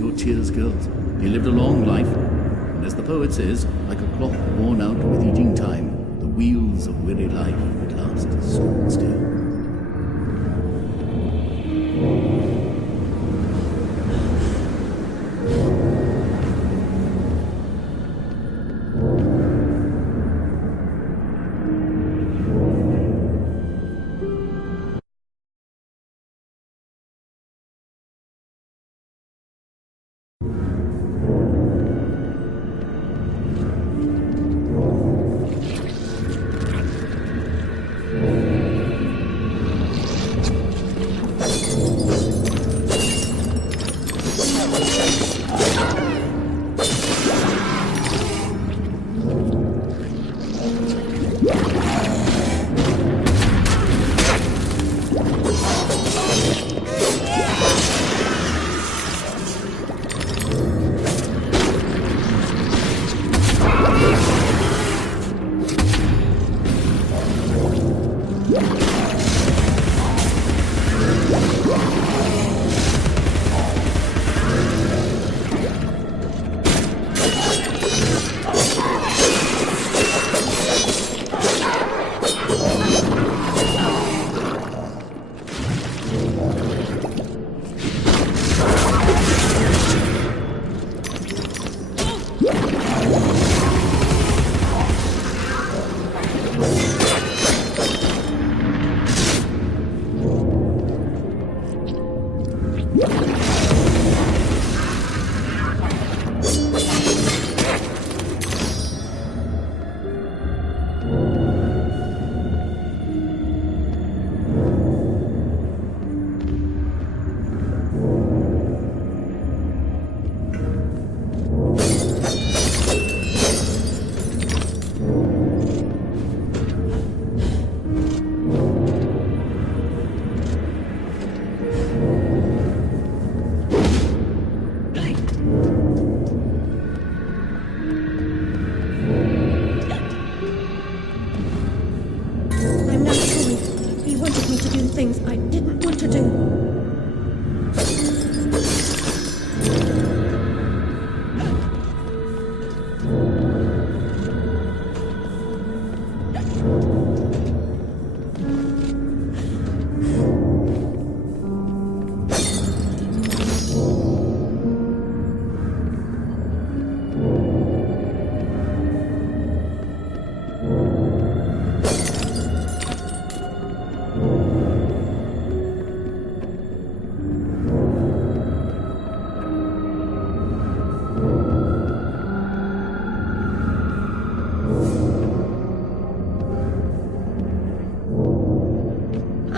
mind your tears, girls. He lived a long life, and as the poet says, like a clock worn out with eating time, the wheels of weary life at last stood still. Things I didn't want to do.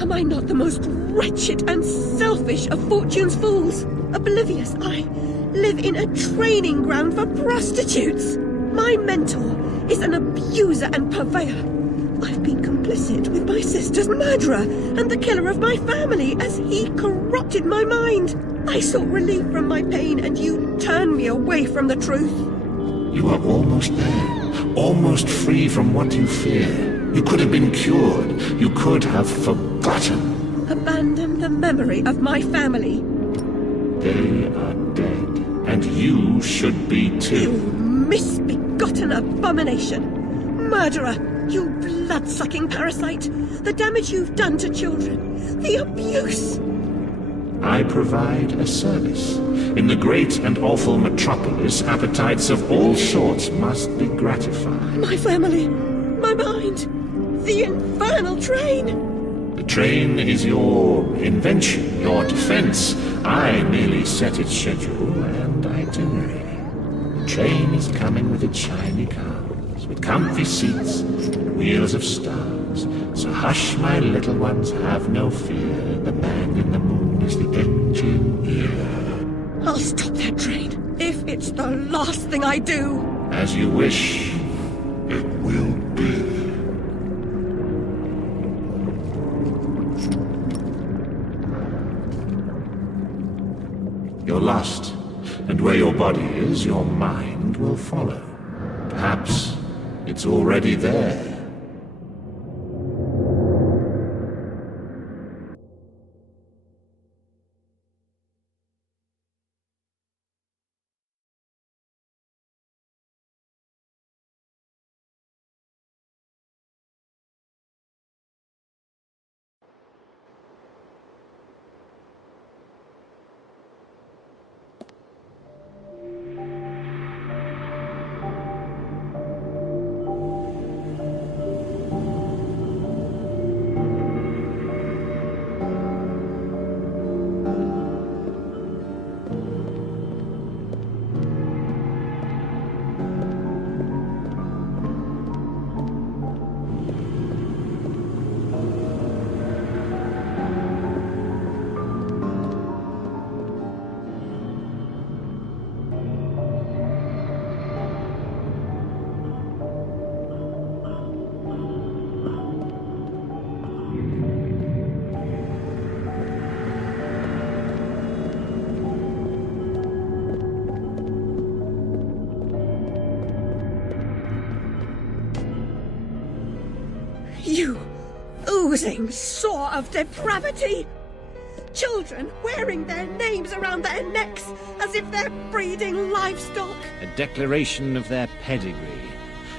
Am I not the most wretched and selfish of fortune's fools? Oblivious, I live in a training ground for prostitutes. My mentor is an abuser and purveyor. I've been complicit with my sister's murderer and the killer of my family as he corrupted my mind. I sought relief from my pain and you turned me away from the truth. You are almost there, almost free from what you fear. You could have been cured. You could have forgotten. Abandon the memory of my family. They are dead, and you should be too. You misbegotten abomination! Murderer! You blood-sucking parasite! The damage you've done to children! The abuse! I provide a service. In the great and awful metropolis, appetites of all sorts must be gratified. My family! My mind! The infernal train! The train is your invention, your defense. I merely set its schedule and itinerary. The train is coming with its shiny cars, with comfy seats and wheels of stars. So hush, my little ones, have no fear. The man in the moon is the engineer. I'll stop that train, if it's the last thing I do. As you wish, it will be. You're lost, and where your body is, your mind will follow. Perhaps it's already there. You oozing sore of depravity! Children wearing their names around their necks as if they're breeding livestock! A declaration of their pedigree.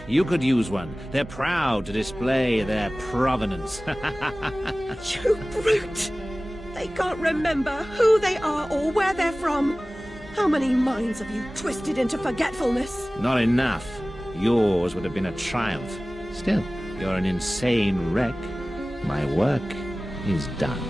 You could use one. They're proud to display their provenance. You brute! They can't remember who they are or where they're from. How many minds have you twisted into forgetfulness? Not enough. Yours would have been a triumph. Still, you're an insane wreck. My work is done.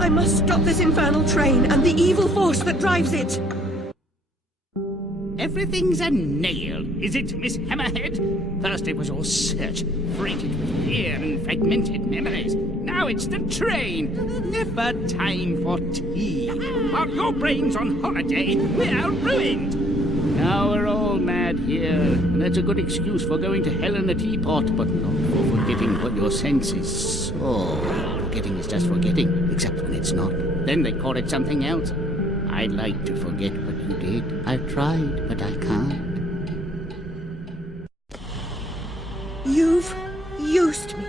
I must stop this infernal train and the evil force that drives it. Everything's a nail, is it, Miss Hammerhead? First it was all search, freighted with fear and fragmented memories. Now it's the train. Never time for tea. While your brain's on holiday, we're ruined. Now we're all mad here, and that's a good excuse for going to hell in a teapot, but not for forgetting what your senses saw. Forgetting is just forgetting, except when it's not. Then they call it something else. I'd like to forget what you did. I've tried, but I can't. You've used me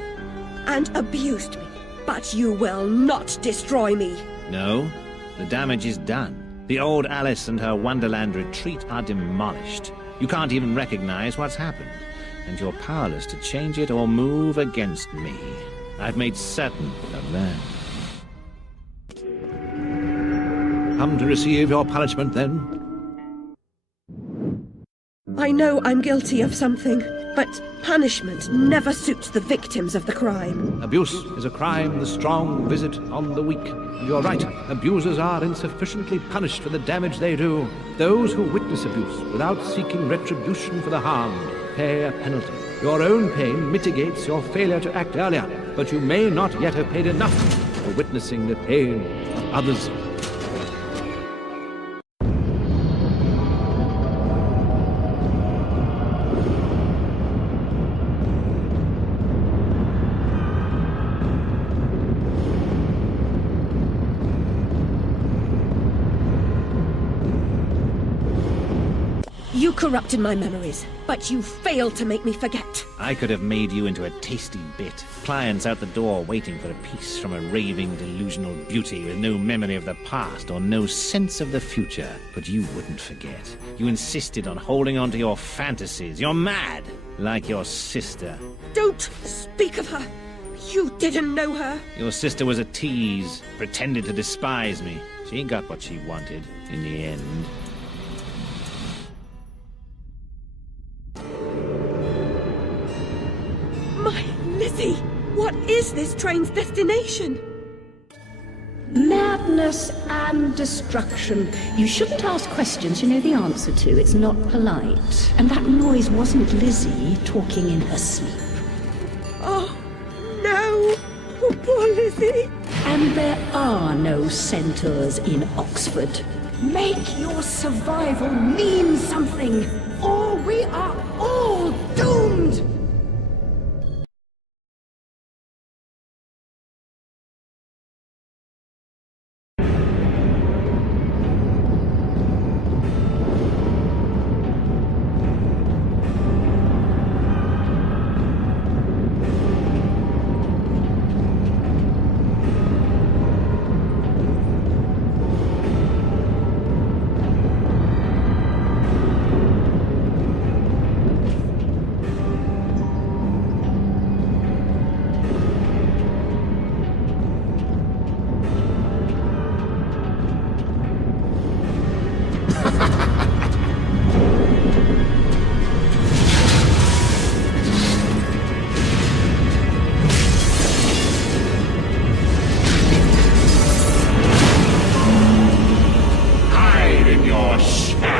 and abused me, but you will not destroy me. No, the damage is done. The old Alice and her Wonderland retreat are demolished. You can't even recognize what's happened, and you're powerless to change it or move against me. I've made certain of that. Come to receive your punishment, then? I know I'm guilty of something, but punishment never suits the victims of the crime. Abuse is a crime the strong visit on the weak. And you're right, abusers are insufficiently punished for the damage they do. Those who witness abuse without seeking retribution for the harmed pay a penalty. Your own pain mitigates your failure to act earlier, but you may not yet have paid enough for witnessing the pain of others. You corrupted my memories, but you failed to make me forget. I could have made you into a tasty bit. Clients out the door waiting for a piece from a raving, delusional beauty with no memory of the past or no sense of the future. But you wouldn't forget. You insisted on holding on to your fantasies. You're mad, like your sister. Don't speak of her. You didn't know her. Your sister was a tease, pretended to despise me. She got what she wanted in the end. My Lizzie, what is this train's destination? Madness and destruction. You shouldn't ask questions you know the answer to. It's not polite. And that noise wasn't Lizzie talking in her sleep. Oh, no. Oh, poor Lizzie. And there are no centaurs in Oxford. Make your survival mean something, or we are all doomed! your shadow.